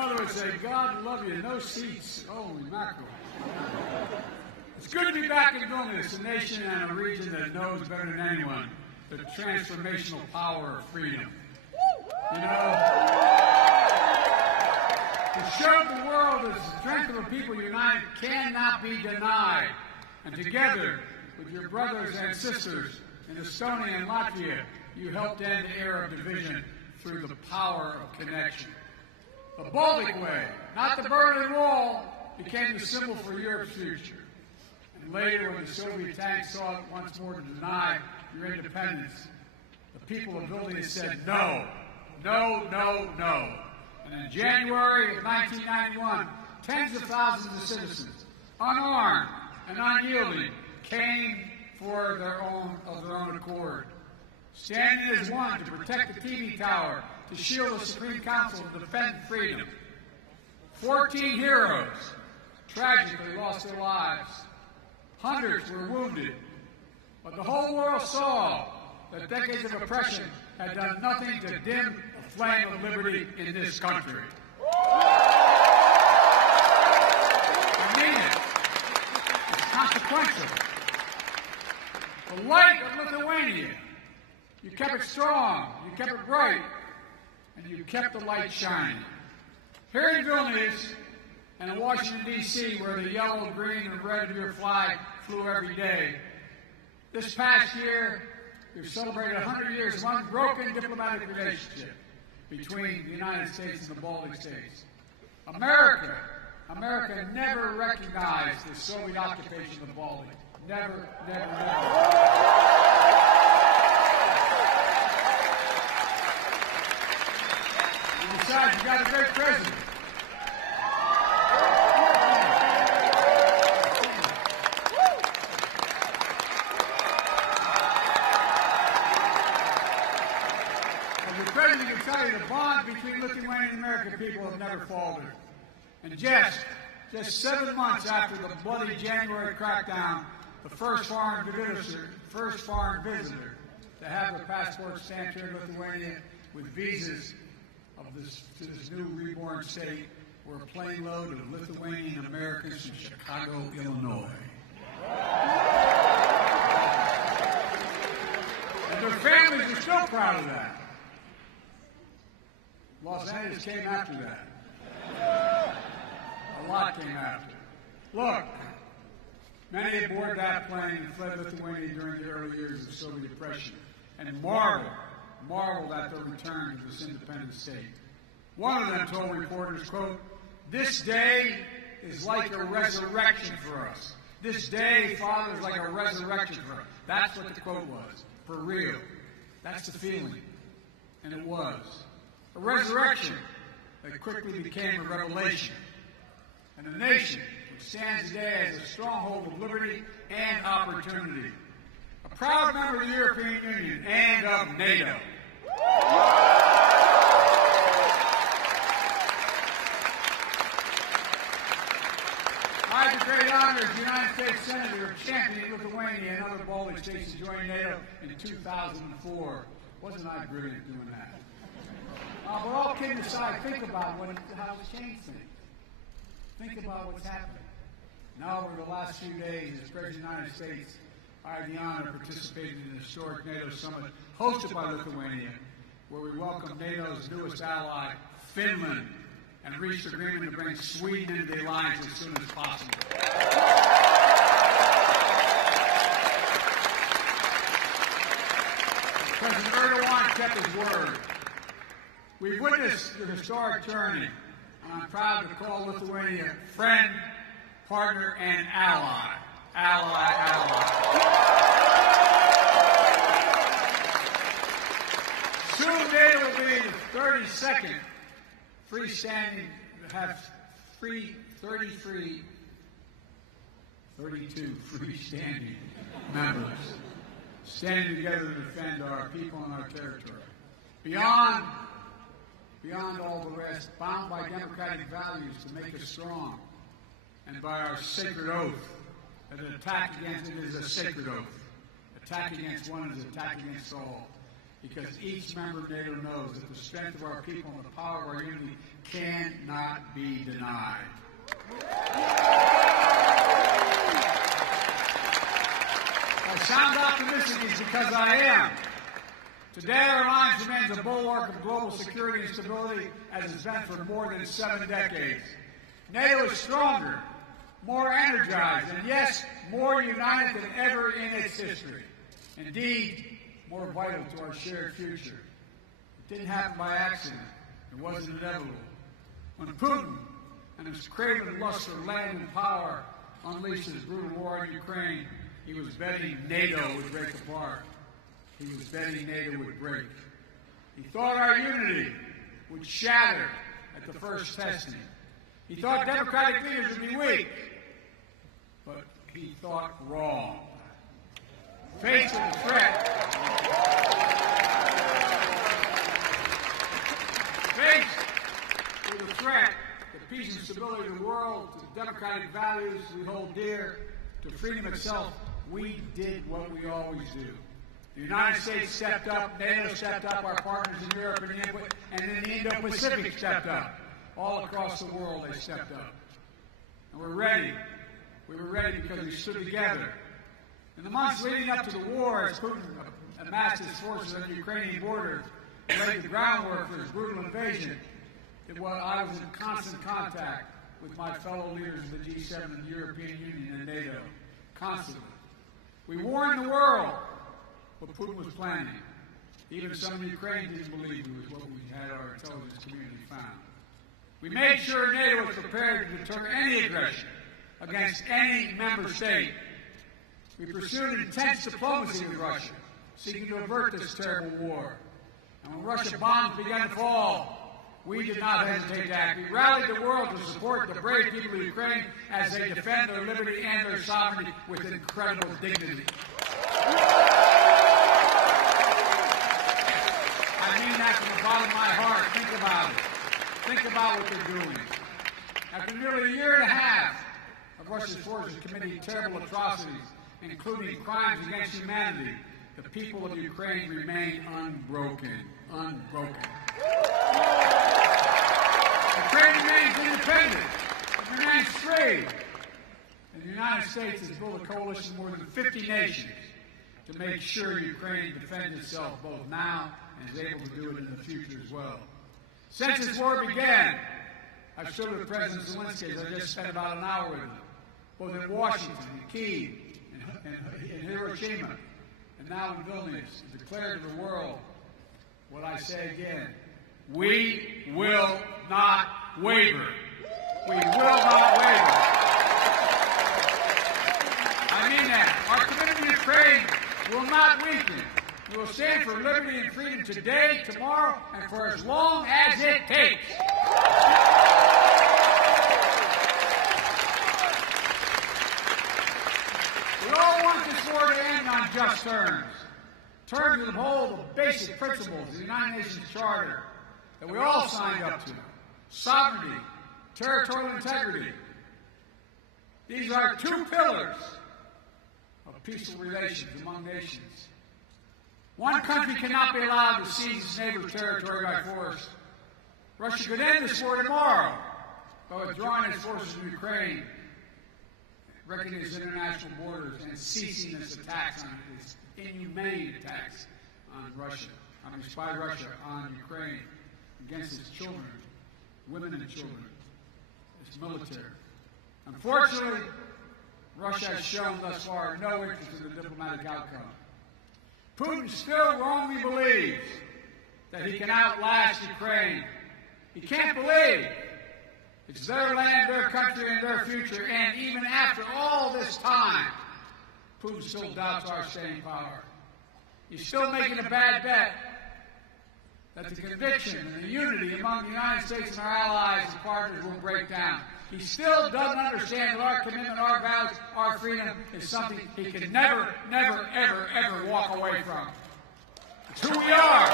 mother would say, God love you, no seats. Holy mackerel. It's good to be back in Vilnius, a nation and a region that knows better than anyone the transformational power of freedom. You know, to show the world that the strength of a people united cannot be denied. And together with your brothers and sisters in Estonia and Latvia, you helped end the era of division through the power of connection. The Baltic Way, not the Berlin Wall, became the symbol for Europe's future. And later, when the Soviet tanks sought once more to deny your independence, the people of Vilnius said no, no, no, no. And in January of 1991, tens of thousands of citizens, unarmed and unyielding, came for their own accord, standing as one to protect the TV tower, to shield the Supreme Council, and defend freedom. 14 heroes tragically lost their lives. Hundreds were wounded. But the whole world saw that decades of oppression had done nothing to dim the flame of liberty in this country. I mean it. It's consequential. The light of Lithuania, you kept it strong, you kept it bright, and you kept the light shining. Here in Vilnius and in Washington, D.C., where the yellow, green, and red of your flag flew every day, this past year, we've celebrated 100 years of unbroken diplomatic relationship between the United States and the Baltic states. America never recognized the Soviet occupation of the Baltic. Never, never, never. And besides, you got a great president. The president can tell you the bond between Lithuanian and American people have never faltered. And just 7 months after the bloody January crackdown, the first foreign visitor to have their passport stamped here in Lithuania with visas to this new reborn state were a plane load of Lithuanian Americans from Chicago, Illinois. And their families are still proud of that. Los Angeles came after that. A lot came after. Look, many aboard that plane fled Lithuania during the early years of Soviet oppression and marveled at their return to this independent state. One of them told reporters, quote, "This day is like a resurrection for us. This day, Father, is like a resurrection for us." That's what the quote was, for real. That's the feeling. And it was. A resurrection that quickly became a revelation. And a nation which stands today as a stronghold of liberty and opportunity. A proud member of the European Union and of NATO. I had the great honor as United States Senator championing Lithuania and other Baltic states to join NATO in 2004. Wasn't I brilliant doing that? But all kidding aside, think about how it's changed things. Think about what's happening. Now, over the last few days, as President of the United States, I had the honor of participating in the historic NATO summit hosted by Lithuania, where we welcomed NATO's newest ally, Finland, and reached agreement to bring Sweden into the alliance as soon as possible. President Erdogan kept his word. We've witnessed the historic journey, and I'm proud to call Lithuania friend, partner, and ally. Ally. Soon NATO will be the 32nd freestanding, have 32 freestanding members standing together to defend our people and our territory. Beyond all the rest, bound by democratic values to make us strong, and by our sacred oath that an attack against it is a sacred oath. Attack against one is attack against all. because each member of NATO knows that the strength of our people and the power of our unity cannot be denied. I sound optimistic is because I am. Today, our alliance remains a bulwark of global security and stability as it's been for more than 7 decades. NATO is stronger, more energized, and yes, more united than ever in its history. Indeed, more vital to our shared future. It didn't happen by accident. It wasn't inevitable. When Putin and his craven lust for land and power unleashed his brutal war in Ukraine, he was betting NATO would break apart. He was betting NATO would break. He thought our unity would shatter at the first testing. He thought democratic leaders would be weak, but he thought wrong. Faced with the threat, the peace and stability of the world, to the democratic values we hold dear, to freedom itself, we did what we always do. The United States stepped up, NATO stepped up, our partners in Europe and in the Indo-Pacific stepped up. All across the world they stepped up. And we're ready. We were ready because we stood together. In the months leading up to the war, as Putin amassed his forces on the Ukrainian border and laid the groundwork for his brutal invasion, I was in constant contact with my fellow leaders of the G7 and the European Union and NATO. Constantly. We warned the world what Putin was planning. Even some in Ukraine didn't believe it was what we had our intelligence community found. We made sure NATO was prepared to deter any aggression against any member state. We pursued intense diplomacy with Russia, seeking to avert this terrible war. And when Russian bombs began to fall, we did not hesitate to act. We rallied the world to support the brave people of Ukraine as they defend their liberty and their sovereignty with incredible dignity. I mean that from the bottom of my heart. Think about it. Think about what they're doing. After nearly a year and a half of Russia's forces committing terrible atrocities, including crimes against humanity, the people of Ukraine remain unbroken. Unbroken. Ukraine remains independent. It remains free. And the United States has built a coalition of more than 50 nations to make sure Ukraine defends itself both now and is able to do it in the future as well. Since this war began, I've stood with President Zelensky, as I just spent about an hour with him, both in Washington, in Kyiv, in Hiroshima, and now in Vilnius, and declared to the world what I say again: we will not waver. We will not waver. I mean that. Our commitment to Ukraine will not weaken. We will stand for liberty and freedom today, tomorrow, and for as long as it takes. We all want this war to end on just terms. Terms that uphold the basic principles of the United Nations Charter that we all signed up to. Sovereignty, territorial integrity. These are two pillars of peaceful relations among nations. One country cannot be allowed to seize its neighbor's territory by force. Russia could end this war tomorrow by withdrawing its forces from Ukraine, recognizing its international borders, and ceasing its attacks on its inhumane attacks on Russia, by Russia on Ukraine, against its children, women and children, its military. Unfortunately, Russia has shown thus far no interest in the diplomatic outcome. Putin still wrongly believes that he can outlast Ukraine. He can't believe it's their land, their country, and their future. And even after all this time, Putin still doubts our staying power. He's still making a bad bet that the conviction and the unity among the United States and our allies and partners will break down. He still doesn't understand that our commitment, our values, our freedom is something he can never, never, ever, ever walk away from. It's who we are.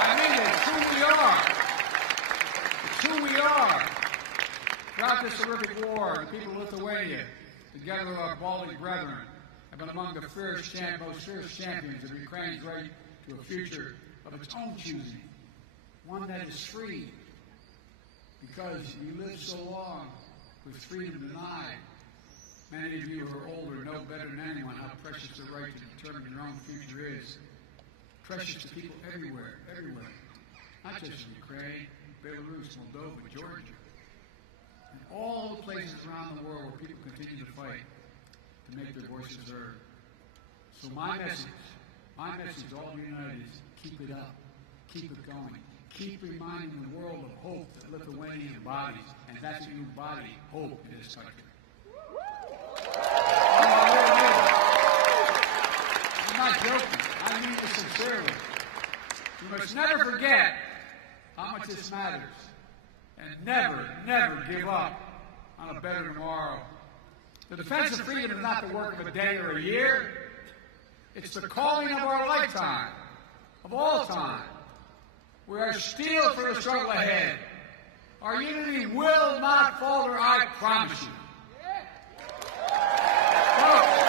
I mean it. It's who we are. It's who we are. Throughout this horrific war, the people of Lithuania, together with our Baltic brethren, have been among the most fierce champions of Ukraine's great to a future of its own choosing, one that is free, because you lived so long with freedom denied. Many of you who are older know better than anyone how precious the right to determine your own future is. Precious to people everywhere, not just in Ukraine, Belarus, Moldova, Georgia, and all the places around the world where people continue to fight to make their voices heard. So my message to all the United is keep it up, keep it going. Keep reminding the world of hope that Lithuania embodies, and that's you embody hope in this country. I'm not joking. I mean this sincerely. You must never forget how much this matters, and never give up on a better tomorrow. The defense of freedom is not the work of a day or a year. It's the calling of our lifetime, of all time. We are steeled for the struggle ahead. Our unity will not falter, I promise you. Folks,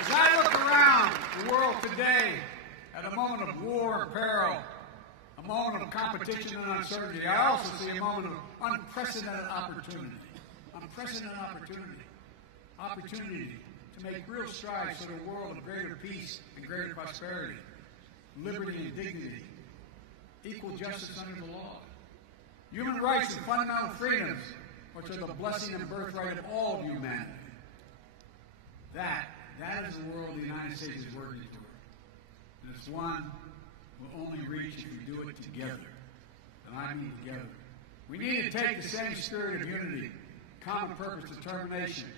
as I look around the world today at a moment of war and peril, a moment of competition and uncertainty, I also see a moment of unprecedented opportunity. Opportunity to make real strides for a world of greater peace and greater prosperity, liberty and dignity, equal justice under the law, human rights and fundamental freedoms, which are the blessing and birthright of all of humanity. That is the world the United States is working toward. And it's one we'll only reach if we do it together. And I mean together. We need to take the same spirit of unity, common purpose, determination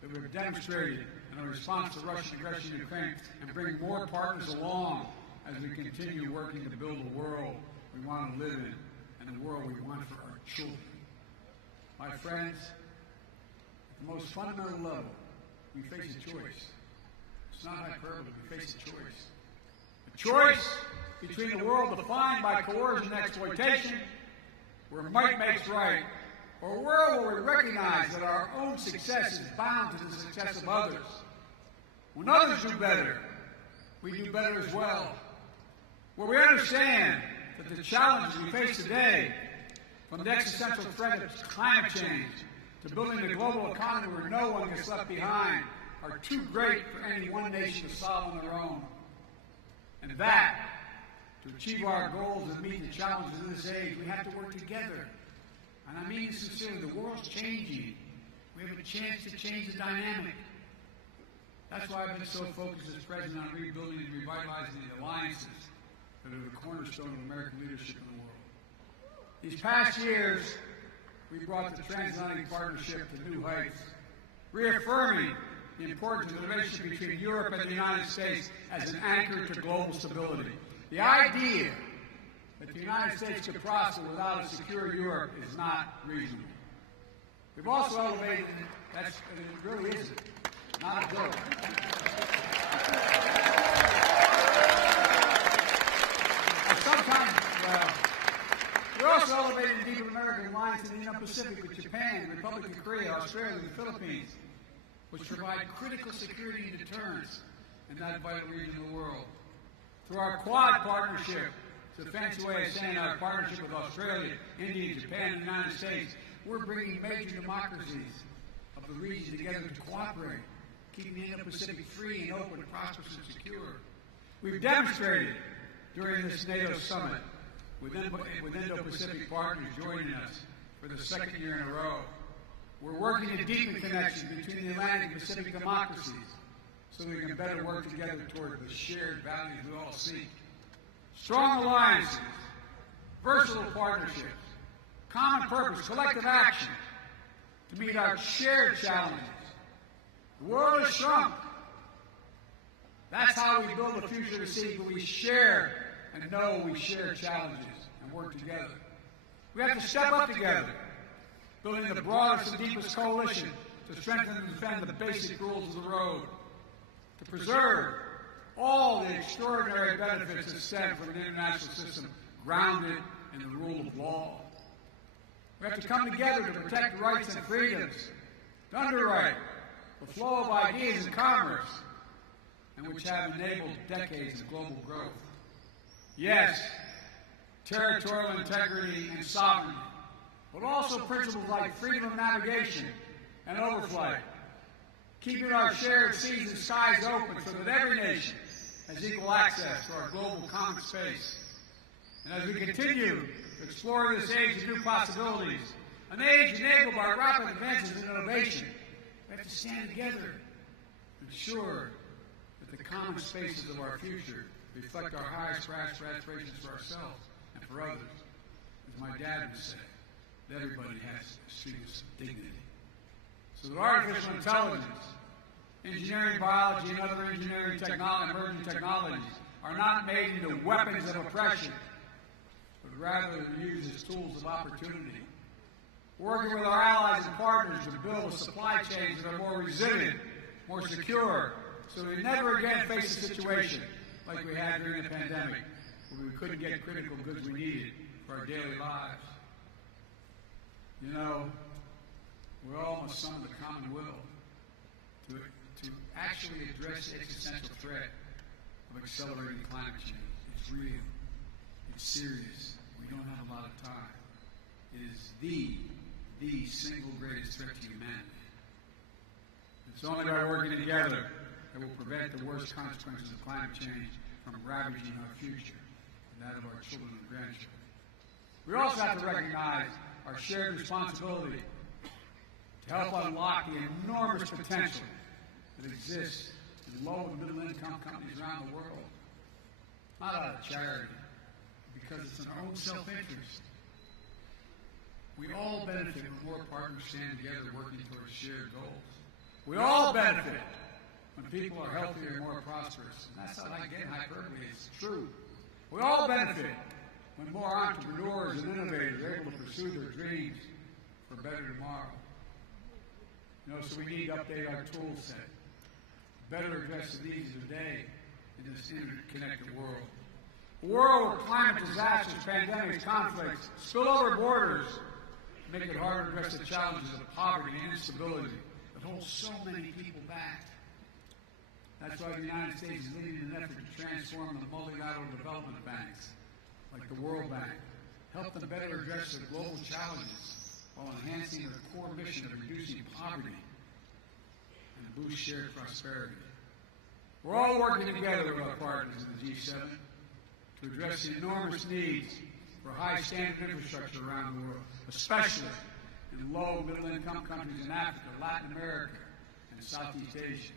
that we've demonstrated in our response to Russian aggression in Ukraine, and bring more partners along as we continue working to build the world we want to live in and the world we want for our children. My friends, at the most fundamental level, we face a choice. It's not hyperbole, we face a choice. A choice between a world defined by coercion and exploitation, where might makes right, or a world where we recognize that our own success is bound to the success of others. When others do better, we do better as well. Where we understand that the challenges we face today, from the existential threat of climate change to building a global economy where no one gets left behind, are too great for any one nation to solve on their own. And that, to achieve our goals and meet the challenges of this age, we have to work together. And I mean sincerely, the world's changing. We have a chance to change the dynamic. That's why I've been so focused as president on rebuilding and revitalizing the alliances that are the cornerstone of American leadership in the world. These past years, we brought the transatlantic partnership to new heights, reaffirming the importance of the relationship between Europe and the United States as an anchor to global stability. The idea that the United States could prosper without a secure Europe is not reasonable. We've also elevated, it really isn't, not a joke. We also elevated the deep American alliance in the Indo-Pacific with Japan, the Republic of Korea, Australia, and the Philippines, which provide critical security and deterrence in that vital region of the world. Through our Quad partnership, it's a fancy way of saying our partnership with Australia, India, Japan, and the United States, we're bringing major democracies of the region together to cooperate, keeping the Indo-Pacific free and open, prosperous, and secure. We've demonstrated during this NATO summit, with Indo-Pacific partners joining us for the second year in a row. We're working to deepen connections between the Atlantic and Pacific democracies so we can better work together toward the shared values we all seek. Strong alliances, versatile partnerships, common purpose, collective action to meet our shared challenges. The world has shrunk. That's how we build a future to see, but we share and know we share challenges and work together. We have to step up together, building the broadest and deepest coalition to strengthen and defend the basic rules of the road, to preserve all the extraordinary benefits that stem from an international system grounded in the rule of law. We have to come together to protect rights and freedoms, to underwrite the flow of ideas and commerce, and which have enabled decades of global growth. Yes, territorial integrity and sovereignty, but also principles like freedom of navigation and overflight, keeping our shared seas and skies open so that every nation has equal access to our global common space. And as we continue to explore this age of new possibilities, an age enabled by rapid advances in innovation, we have to stand together and ensure that the common spaces of our future reflect our highest aspirations for ourselves and for others. As my dad would say, that everybody has students of dignity. So that artificial intelligence, engineering, biology, and other engineering emerging technologies are not made into weapons of oppression, but rather used as tools of opportunity. Working with our allies and partners to build supply chains that are more resilient, more secure, so we never again face a situation like we had during the pandemic, where we couldn't get critical goods we needed for our daily lives. You know, we all must summon the common will to actually address the existential threat of accelerating climate change. It's real. It's serious. We don't have a lot of time. It is the single greatest threat to humanity. It's only by working together that will prevent the worst consequences of climate change from ravaging our future and that of our children and grandchildren. We also have to recognize our shared responsibility to help unlock the enormous potential that exists in low and middle income countries around the world. Not out of charity, because it's in our own self-interest. We all benefit when more partners stand together working towards shared goals. We all benefit when people are healthier and more prosperous. And that's not like getting hyperbole, it's true. We all benefit when more entrepreneurs and innovators are able to pursue their dreams for a better tomorrow. You know, so we need to update our tool set to better address the needs of the day in this interconnected world. A world where climate disasters, pandemics, conflicts, spill over borders, make it harder to address the challenges of poverty and instability that hold so many people back. That's why the United States is leading an effort to transform the multilateral development banks, like the World Bank, help them better address their global challenges while enhancing their core mission of reducing poverty and boost shared prosperity. We're all working together with our partners in the G7 to address the enormous needs for high-standard infrastructure around the world, especially in low- and middle-income countries in Africa, Latin America, and Southeast Asia.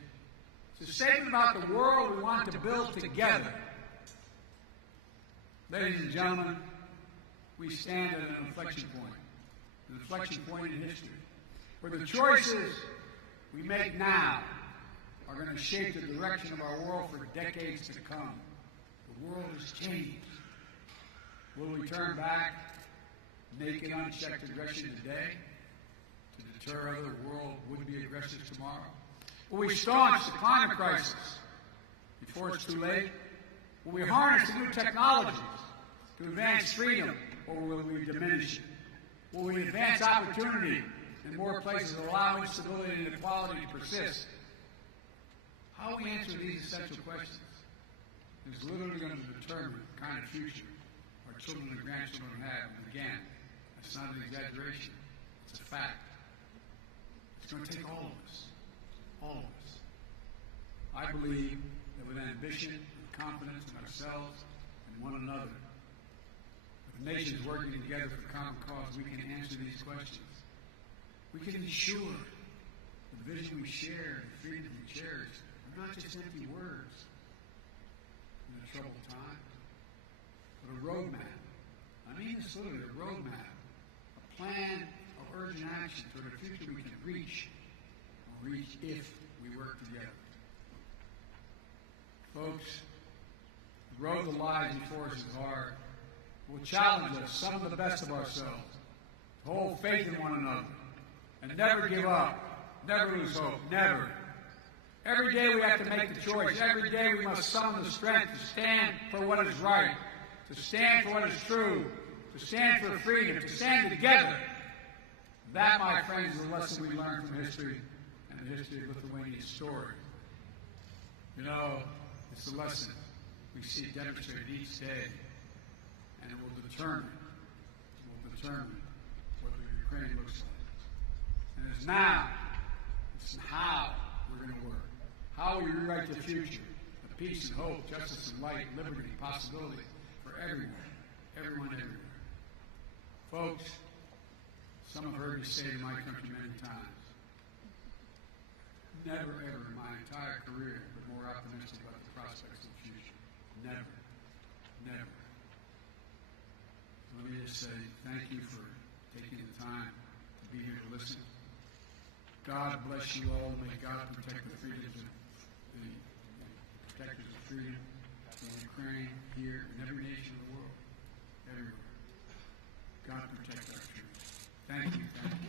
It's a statement about the world we want to build together. Ladies and gentlemen, we stand at an inflection point in history, where the choices we make now are going to shape the direction of our world for decades to come. The world has changed. Will we turn back naked, unchecked aggression today to deter other world would-be aggressors tomorrow? Will we staunch the climate crisis before it's too late? Will we harness the new technologies to advance freedom, or will we diminish it? Will we advance opportunity in more places that allow instability and inequality to persist? How we answer these essential questions is literally going to determine the kind of future our children and grandchildren have. And again, that's not an exaggeration. It's a fact. It's going to take all of us. All of us. I believe that with ambition and confidence in ourselves and one another, with nations working together for the common cause, we can answer these questions. We can ensure the vision we share and the freedom we cherish are not just empty words in a troubled time, but a roadmap. I mean this literally, a roadmap, a plan of urgent action toward a future we can reach if we work together. Folks, the road that lies before us is hard. It will challenge us, some of the best of ourselves, to hold faith in one another and never give up, never lose hope, never. Every day we have to make the choice. Every day we must summon the strength to stand for what is right, to stand for what is true, to stand for freedom, to stand together. That, my friends, is the lesson we learn from history and the history of Lithuania's story. You know, it's a lesson we see demonstrated each day, and it will determine what Ukraine looks like. And it's now, it's how we're going to work. How we rewrite the future of peace and hope, justice and light, liberty, possibility for everyone, everywhere. Folks, some have heard me say to my country many times, never ever in my entire career been more optimistic about the prospects of the future. Never. Let me just say thank you for taking the time to be here to listen. God bless you all. May God protect the freedoms of the protectors of freedom in Ukraine, here, in every nation of the world, everywhere. God protect our freedom. Thank you.